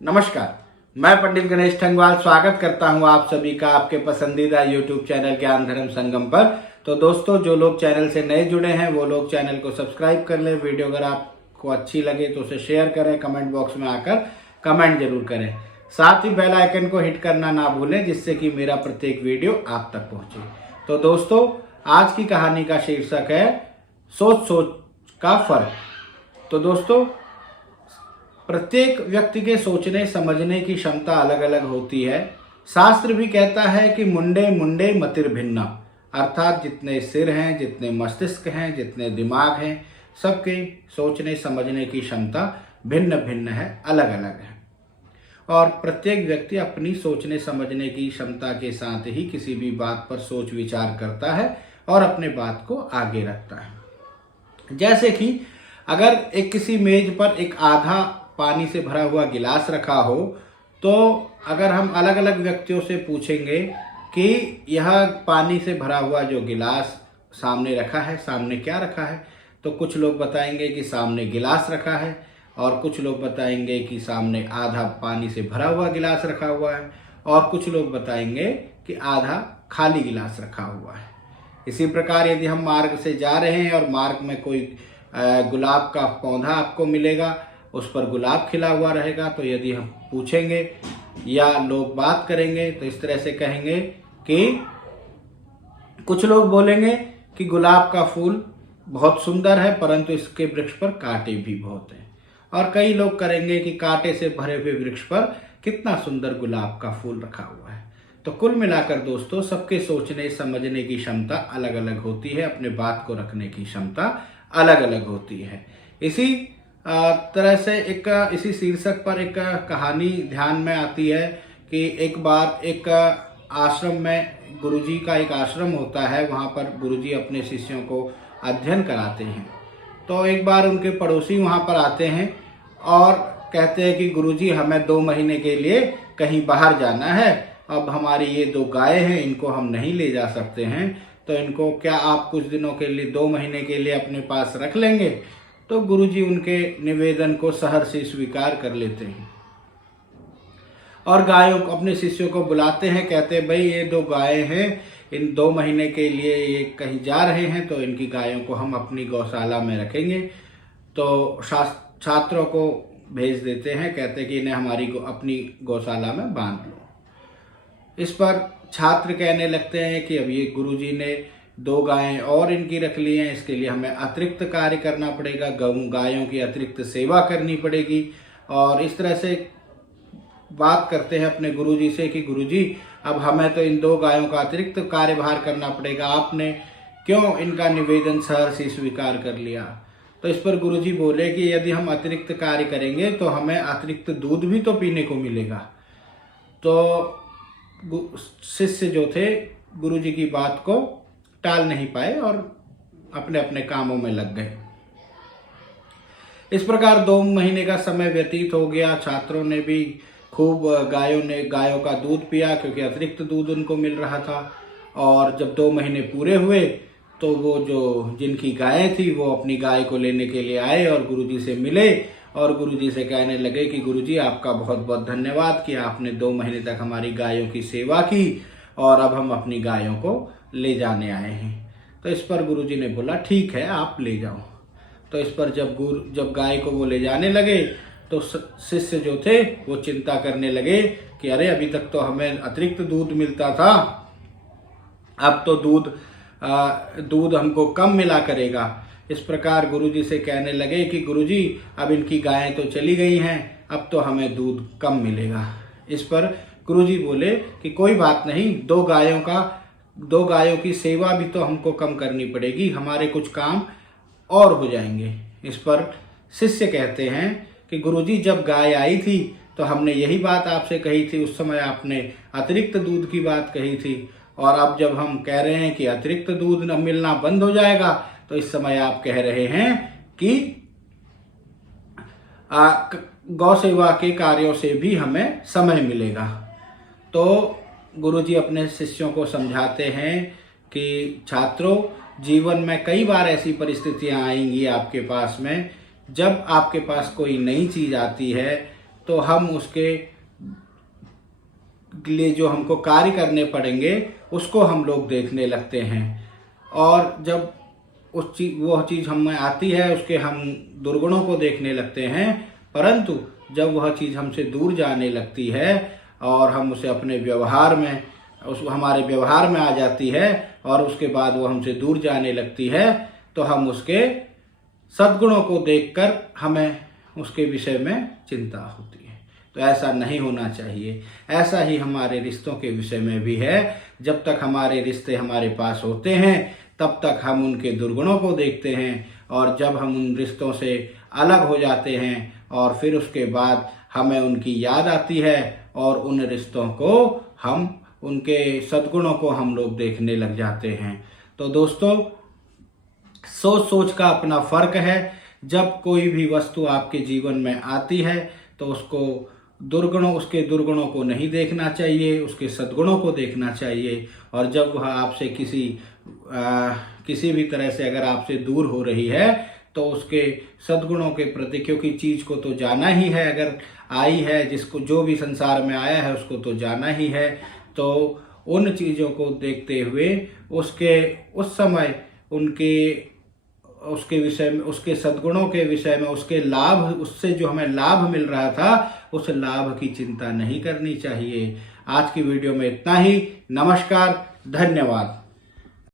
नमस्कार, मैं पंडित गणेश ठंगवाल स्वागत करता हूं आप सभी का आपके पसंदीदा YouTube चैनल ज्ञान धर्म संगम पर। तो दोस्तों, जो लोग चैनल से नए जुड़े हैं वो लोग चैनल को सब्सक्राइब कर लें। वीडियो अगर आपको अच्छी लगे तो उसे शेयर करें, कमेंट बॉक्स में आकर कमेंट जरूर करें। साथ ही बेल आइकन को हिट करना ना भूलें, जिससे कि मेरा प्रत्येक वीडियो आप तक पहुंचे। तो दोस्तों, आज की कहानी का शीर्षक है सोच सोच का फर्क। तो दोस्तों, प्रत्येक व्यक्ति के सोचने समझने की क्षमता अलग अलग होती है। शास्त्र भी कहता है कि मुंडे मुंडे मतिर भिन्ना, अर्थात जितने सिर हैं, जितने मस्तिष्क हैं, जितने दिमाग हैं, सबके सोचने समझने की क्षमता भिन्न भिन्न है, अलग अलग है। और प्रत्येक व्यक्ति अपनी सोचने समझने की क्षमता के साथ ही किसी भी बात पर सोच विचार करता है और अपने बात को आगे रखता है। जैसे कि अगर एक किसी मेज पर एक आधा पानी से भरा हुआ गिलास रखा हो, तो अगर हम अलग अलग व्यक्तियों से पूछेंगे कि यह पानी से भरा हुआ जो गिलास सामने रखा है, सामने क्या रखा है, तो कुछ लोग बताएंगे कि सामने गिलास रखा है, और कुछ लोग बताएंगे कि सामने आधा पानी से भरा हुआ गिलास रखा हुआ है, और कुछ लोग बताएंगे कि आधा खाली गिलास रखा हुआ है। इसी प्रकार यदि हम मार्ग से जा रहे हैं और मार्ग में कोई गुलाब का पौधा आपको मिलेगा, उस पर गुलाब खिला हुआ रहेगा, तो यदि हम पूछेंगे या लोग बात करेंगे तो इस तरह से कहेंगे कि कुछ लोग बोलेंगे कि गुलाब का फूल बहुत सुंदर है, परंतु इसके वृक्ष पर कांटे भी बहुत हैं। और कई लोग करेंगे कि कांटे से भरे हुए वृक्ष पर कितना सुंदर गुलाब का फूल रखा हुआ है। तो कुल मिलाकर दोस्तों, सबके सोचने समझने की क्षमता अलग अलग होती है, अपने बात को रखने की क्षमता अलग अलग होती है। इसी तरह से इसी शीर्षक पर एक कहानी ध्यान में आती है कि एक बार एक आश्रम में, गुरुजी का एक आश्रम होता है, वहाँ पर गुरुजी अपने शिष्यों को अध्ययन कराते हैं। तो एक बार उनके पड़ोसी वहाँ पर आते हैं और कहते हैं कि गुरुजी, हमें 2 महीने के लिए कहीं बाहर जाना है। अब हमारी ये 2 गाय हैं, इनको हम नहीं ले जा सकते हैं, तो इनको क्या आप कुछ दिनों के लिए 2 महीने के लिए अपने पास रख लेंगे? तो गुरुजी उनके निवेदन को सहर्ष स्वीकार कर लेते हैं और गायों को, अपने शिष्यों को बुलाते हैं। कहते हैं, भाई ये 2 गायें हैं, इन 2 महीने के लिए ये कहीं जा रहे हैं, तो इनकी गायों को हम अपनी गौशाला में रखेंगे। तो छात्रों को भेज देते हैं, कहते हैं कि इन्हें हमारी अपनी गौशाला में बांध लो। इस पर छात्र कहने लगते हैं कि अब ये गुरुजी ने 2 गायें और इनकी रख ली हैं, इसके लिए हमें अतिरिक्त कार्य करना पड़ेगा, गायों की अतिरिक्त सेवा करनी पड़ेगी। और इस तरह से बात करते हैं अपने गुरुजी से कि गुरुजी, अब हमें तो इन 2 गायों का अतिरिक्त कार्यभार करना पड़ेगा, आपने क्यों इनका निवेदन सहर्ष स्वीकार कर लिया? तो इस पर गुरुजी बोले कि यदि हम अतिरिक्त कार्य करेंगे तो हमें अतिरिक्त दूध भी तो पीने को मिलेगा। तो शिष्य जो थे गुरुजी की बात को टाल नहीं पाए और अपने अपने कामों में लग गए। इस प्रकार 2 महीने का समय व्यतीत हो गया। छात्रों ने भी खूब गायों का दूध पिया, क्योंकि अतिरिक्त दूध उनको मिल रहा था। और जब 2 महीने पूरे हुए तो वो जो जिनकी गायें थी वो अपनी गाय को लेने के लिए आए और गुरुजी से मिले और गुरुजी से कहने लगे कि गुरुजी, आपका बहुत बहुत धन्यवाद कि आपने 2 महीने तक हमारी गायों की सेवा की और अब हम अपनी गायों को ले जाने आए हैं। तो इस पर गुरुजी ने बोला, ठीक है, आप ले जाओ। तो इस पर जब गाय को वो ले जाने लगे तो शिष्य जो थे वो चिंता करने लगे कि अरे, अभी तक तो हमें अतिरिक्त दूध मिलता था, अब तो दूध हमको कम मिला करेगा। इस प्रकार गुरुजी से कहने लगे कि गुरुजी, अब इनकी गायें तो चली गई हैं, अब तो हमें दूध कम मिलेगा। इस पर गुरुजी बोले कि कोई बात नहीं, 2 गायों की सेवा भी तो हमको कम करनी पड़ेगी, हमारे कुछ काम और हो जाएंगे। इस पर शिष्य कहते हैं कि गुरुजी, जब गाय आई थी तो हमने यही बात आपसे कही थी, उस समय आपने अतिरिक्त दूध की बात कही थी, और अब जब हम कह रहे हैं कि अतिरिक्त दूध न मिलना बंद हो जाएगा, तो इस समय आप कह रहे हैं कि गौ सेवा के कार्यों से भी हमें समय मिलेगा। तो गुरुजी अपने शिष्यों को समझाते हैं कि छात्रों, जीवन में कई बार ऐसी परिस्थितियां आएंगी आपके पास में, जब आपके पास कोई नई चीज आती है तो हम उसके लिए जो हमको कार्य करने पड़ेंगे उसको हम लोग देखने लगते हैं। और जब वह चीज़ हम में आती है उसके हम दुर्गुणों को देखने लगते हैं। परंतु जब वह चीज़ हमसे दूर जाने लगती है और हम उसे अपने व्यवहार में हमारे व्यवहार में आ जाती है और उसके बाद वो हमसे दूर जाने लगती है, तो हम उसके सद्गुणों को देखकर हमें उसके विषय में चिंता होती है। तो ऐसा नहीं होना चाहिए। ऐसा ही हमारे रिश्तों के विषय में भी है। जब तक हमारे रिश्ते हमारे पास होते हैं तब तक हम उनके दुर्गुणों को देखते हैं, और जब हम उन रिश्तों से अलग हो जाते हैं और फिर उसके बाद हमें उनकी याद आती है और उन रिश्तों को हम उनके सद्गुणों को हम लोग देखने लग जाते हैं। तो दोस्तों, सोच सोच का अपना फर्क है। जब कोई भी वस्तु आपके जीवन में आती है तो उसके दुर्गुणों को नहीं देखना चाहिए, उसके सद्गुणों को देखना चाहिए। और जब वह आपसे किसी भी तरह से अगर आपसे दूर हो रही है तो उसके सद्गुणों के प्रति, क्योंकि चीज़ को तो जाना ही है, अगर आई है, जिसको जो भी संसार में आया है उसको तो जाना ही है, तो उन चीज़ों को देखते हुए उस समय उसके विषय में, उसके सद्गुणों के विषय में, उससे जो हमें लाभ मिल रहा था उस लाभ की चिंता नहीं करनी चाहिए। आज की वीडियो में इतना ही। नमस्कार, धन्यवाद।